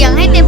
สียงให้เต็ม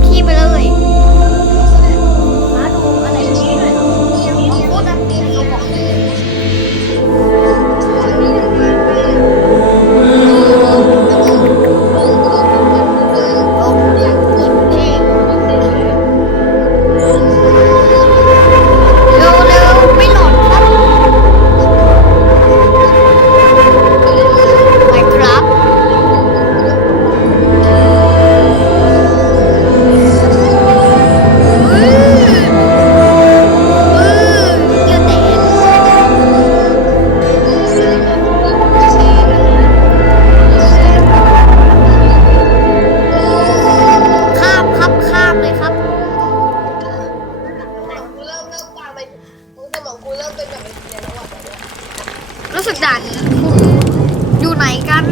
กัน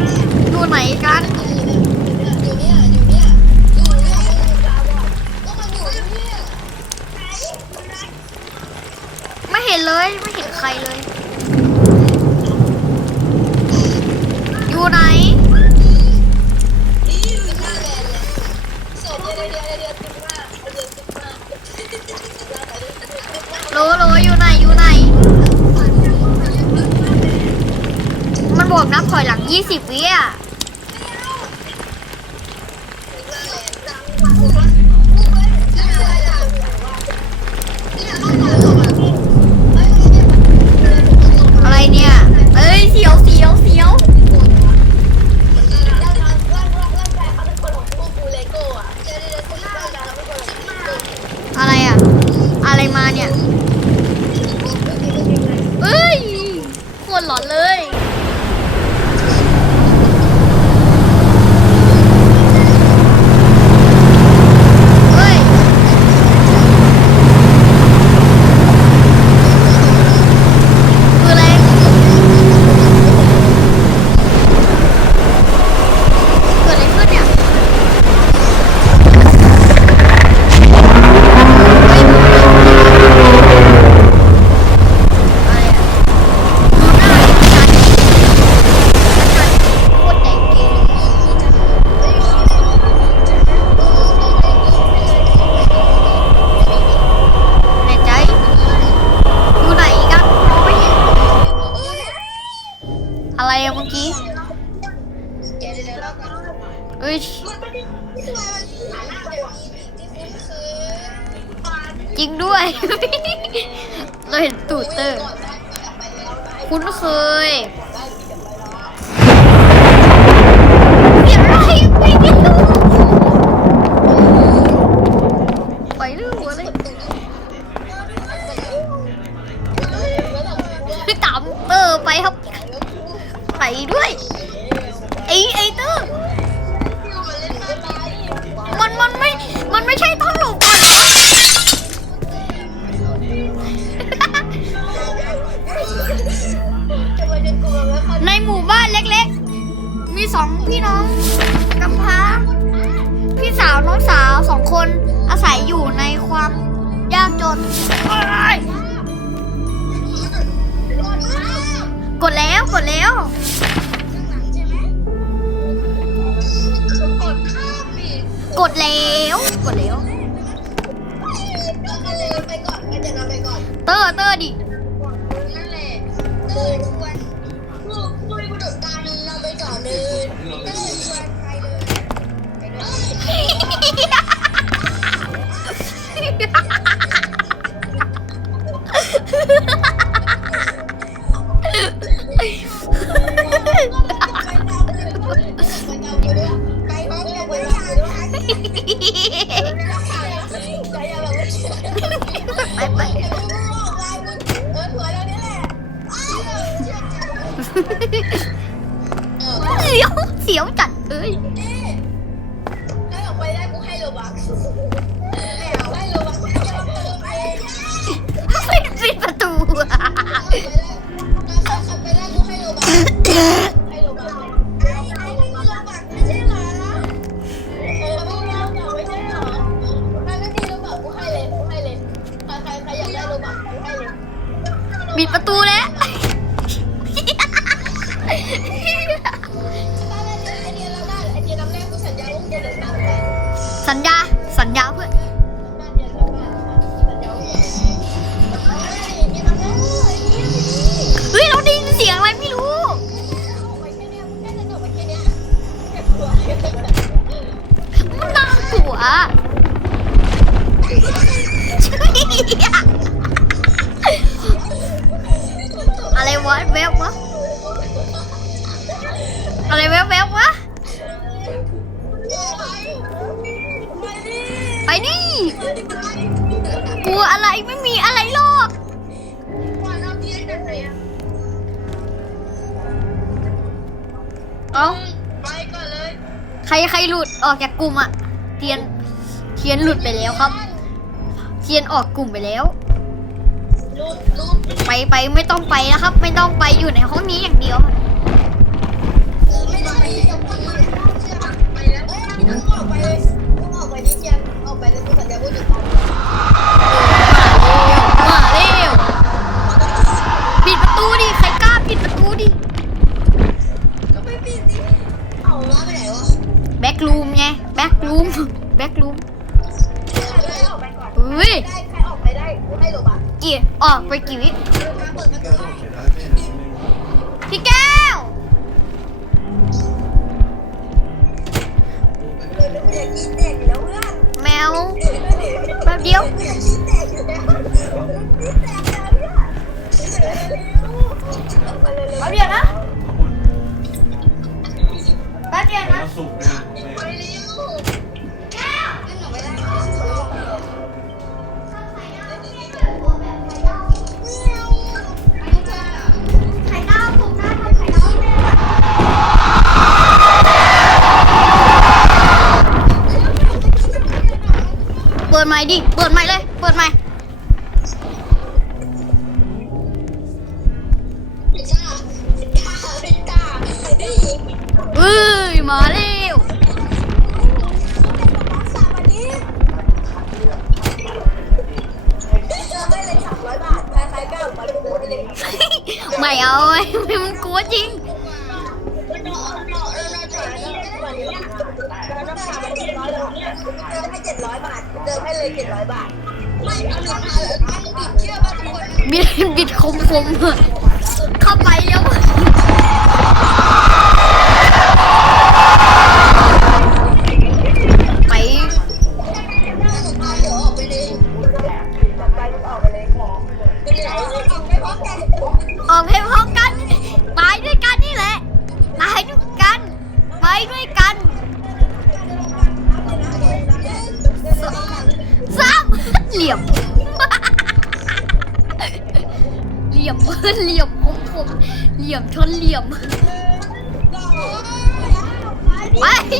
อยู่ไหนกันไม่เห็นเลยไม่เห็นใครเลย บวกนับถอยหลัง 20 วิอะอะไรเนี่ย เอ้ยเสียวเสียวเสียวอะไรอะอะไรมาเนี่ย เอ้ยโคหลอนเลย วน้องสาวสองคนอาศัยอยู่ในความยากจนกดแล้วกดแล้วกดแล้วกดแล้วเตอร์เตอร์ดิเตอร์ชวนลูกคุยกระดดตาเราไปก่อนเลย อะไรไม่มีอะไรหรอกเอ้าไปก่อนเลยใครใครหลุดออกจากกลุ่มอะเทียนเทียนหลุดไปแล้วครับ เทียนออกกลุ่มไปแล้วลุดลุดไปไปไม่ต้องไปนะครับ ไม่ต้องไปอยู่ในห้องนี้อย่างเดียว ไม่ได้ไปแล้วมึงออกไปเลยมึงออกไป ไปกี่วิมาเปิดประตูให้พี่แก้วเดี๋ยวกูอยากกินเด็กอยู่แล้วเพื่อนแมวแป๊บเดียวกูอยากกินเด็กอยู่แล้วกินเด็กแล้วเนี่ยไปเร็วแป๊บเดียวนะ แป๊บเดียวนะ สุกเนี่ย ม่ดิ เปิดใหม่เลย เปิดใหม่เฮ้ยมาเร็วไม่เอาไปเลยได้เลยไม่เอาไอ้ไม่มึงกลัวจริง ร้อยบาทเดิมให้เลยเจ็ดร้อยบาท ไม่เอาหนึ่งพันเลยปิดเชื่อป่ะทุกคน บิดบิดคมคมๆเข้ ยมชนเหลี่ยมไปดิ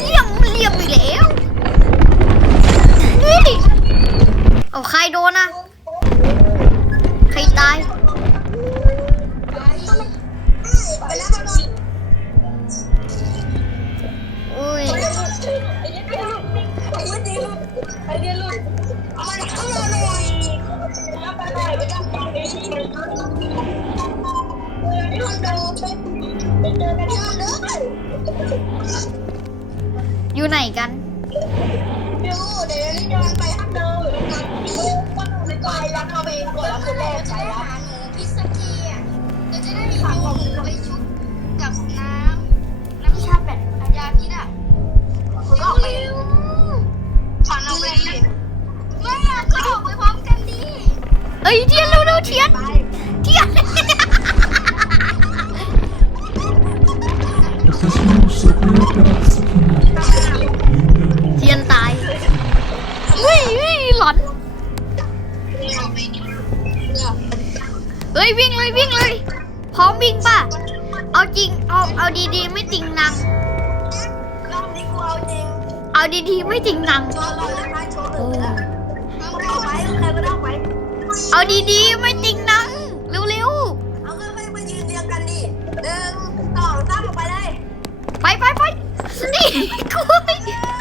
เหลี่ยมเหลี่ยมอีกแล้วเฮ้ยเอาใครโดนอะใครตายไปแล้วมันอุ้ยไอ้เดียลุดไอ้เดียลุดไอ้เดียลุดมันเข้ามาหน่อยไปไปไปจับไปไปที่มันดูไปเจ อยู่ไหนกันดูเดี๋ยวนี้ย้อนไปฮักเดิมว่าหนูไปก่อนรับเข้าไปก่อนรับคนแรกใช่แล้วหนูพิซซ่าเกียเดี๋ยวจะได้มีหมูไปชุบกับน้ำน้ำชาเป็ดยาพิษอะคุณออกไปฝันออกไปดิไม่อะก็ออกไปพร้อมกันดิเอ้ยเทียนเร็วๆเทียนไปเทียน เทียนตายอุ้ยอุ้ยหลอนเฮ้ยวิ่งเลยวิ่งเลย พร้อมวิ่งป่ะ เอาจริงเอาเอาดีๆ ไม่จริงนัง รอบนี้กูเอาจริงเอาดีๆ ไม่จริงนัง โชว์เราเลยค่ะโชว์อื่นแล้วมึงเอาไว้ใครก็ได้ไว้เอาดีๆ ไม่จริง นี่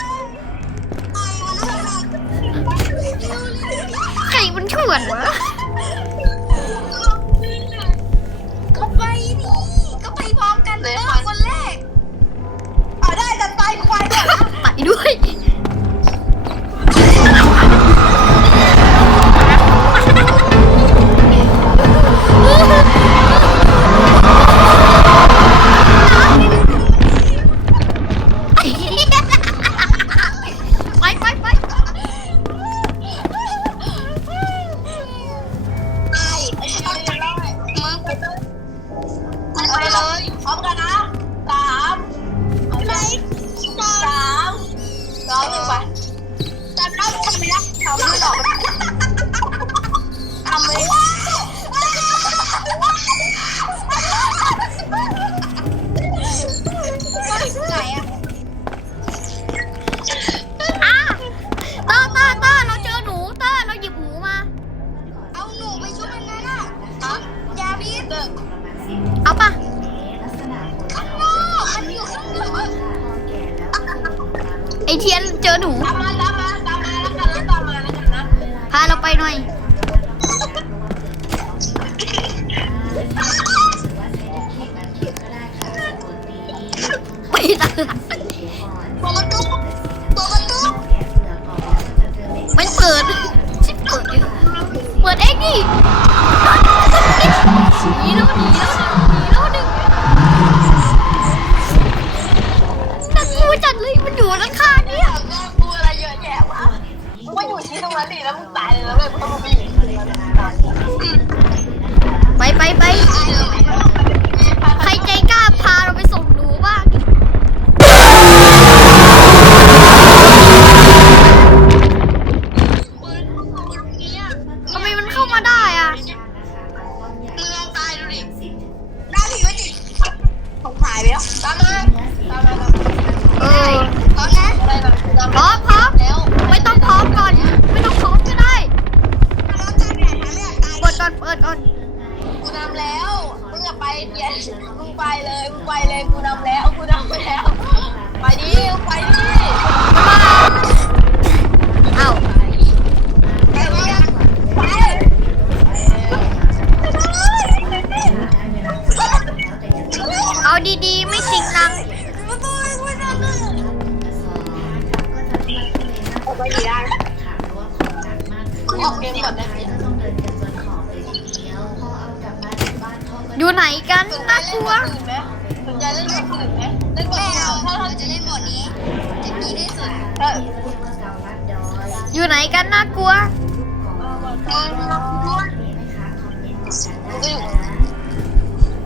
อยู่ไหนกันน่ากลัว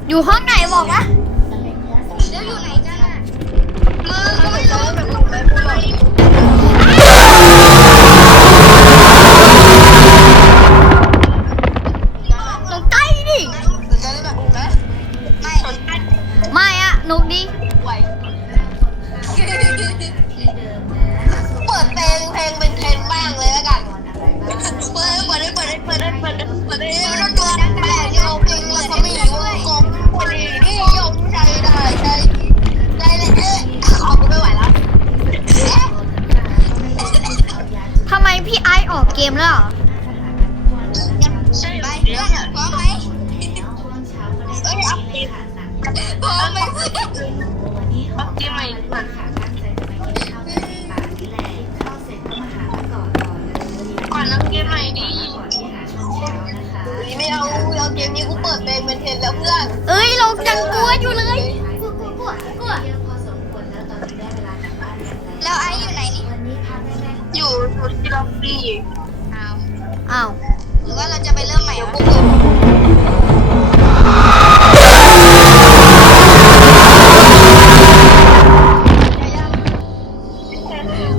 อยู่ห้องไหนบอกนะแล้วอยู่ไหนกันอะมึงไม่รู้ ปิ เอ้ยเรายังกลัวอยู่เลยกลัวกลัวกลัวแล้วไออยู่ไหนนี่อยู่ที่ล็อบบี้อ้าวอ้าวหรือว่าเราจะไปเริ่มใหม่วะ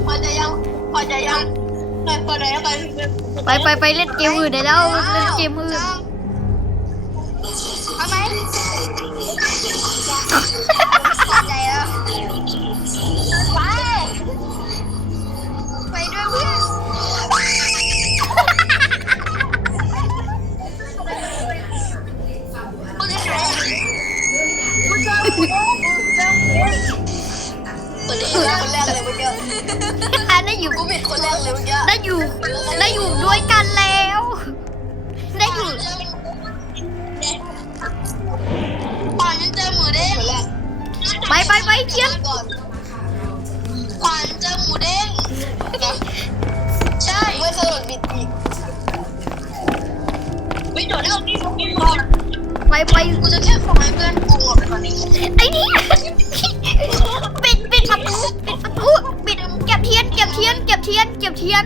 พอจะยังพอจะยังพอจะยังไปไปไปไปเล่นเกมอื่นได้แล้วเล่นเกมอื่น เอาไหมพอใจแล้ว ไป ไปด้วยเพื่อนมึงจะไหนมึงจะคนแรกเลยเมื่อกี้อันได้อยู่กูเป็นคนแรกเลยเมื่อกี้ได้อยู่ได้อยู่ด้วยกันแล้ว ไปไปไปเทียนก่อนขวัญเจอหมูเด้ง ใช่ไม่สลดบิดอีกไม่โดดเรื่องนี้ทุกทีก่อนไปไปกูจะแค่ส่งให้เพื่อนกูออกไปก่อนนี้ไอ้นี่ปิดปิดประตูปิดประตูปิดเก็บเทียนเก็บเทียนเก็บเทียนเก็บเทียน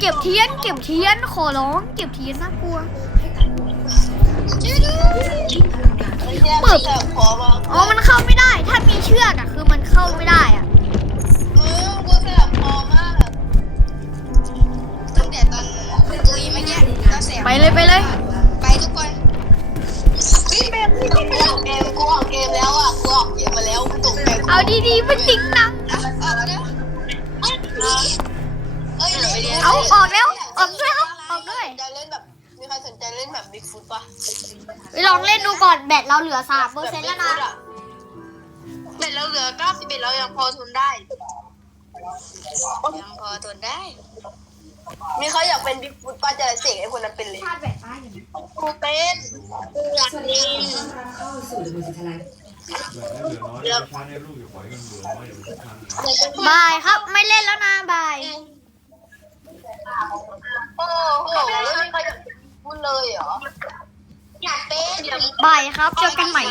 เก็บเทียนเก็บเทียนขอร้องเก็บเทียนน่ากลัว ชือกอะคือมันเข้าไม่ได้อะมึงกูสลับพอมากตั้งแต่ตอนตุยเมื่อกี้ก็เสียไปเลยไปเลย ไปทุกคนพี่เบมพี่เบมเกมกูออกเกมแล้วอะกูออกเกมมาแล้วกูตกเกมเอาดีๆมันจริงนังออกมาแล้วเอ้ยเอ้ยเอาออกแล้วออกด้วยครับออกด้วยจะเล่นแบบมีใครสนใจเล่นแบบแบบบิ๊กฟุตปะไปลองเล่นดูก่อนแบตเราเหลือสามเปอร์เซ็นต์แล้วนะ เบ็ดเราเหลือเก้าสิบเอ็ดเรายังพอทนได้ ยังพอทนได้ มีเขาอยากเป็นบิ๊กฟุตป้าจะเสกให้คนนั้นเป็นเลยชาร์จแบตได้ยังกูเป็นอยากสวัสดีกินค่ะต้อนรับเข้าสู่ระบบสุทลัยแบบนี้เหลือน้อยช้าเนี่ยลูกอย่าปล่อยให้มันเหลือน้อยอย่าไปทุกครั้งนะบายครับไม่เล่นแล้วนะบายโอ้โหแล้วมีใครอยากพูดเลยเหรอ อยากเป็น บายครับเจอกันใหม่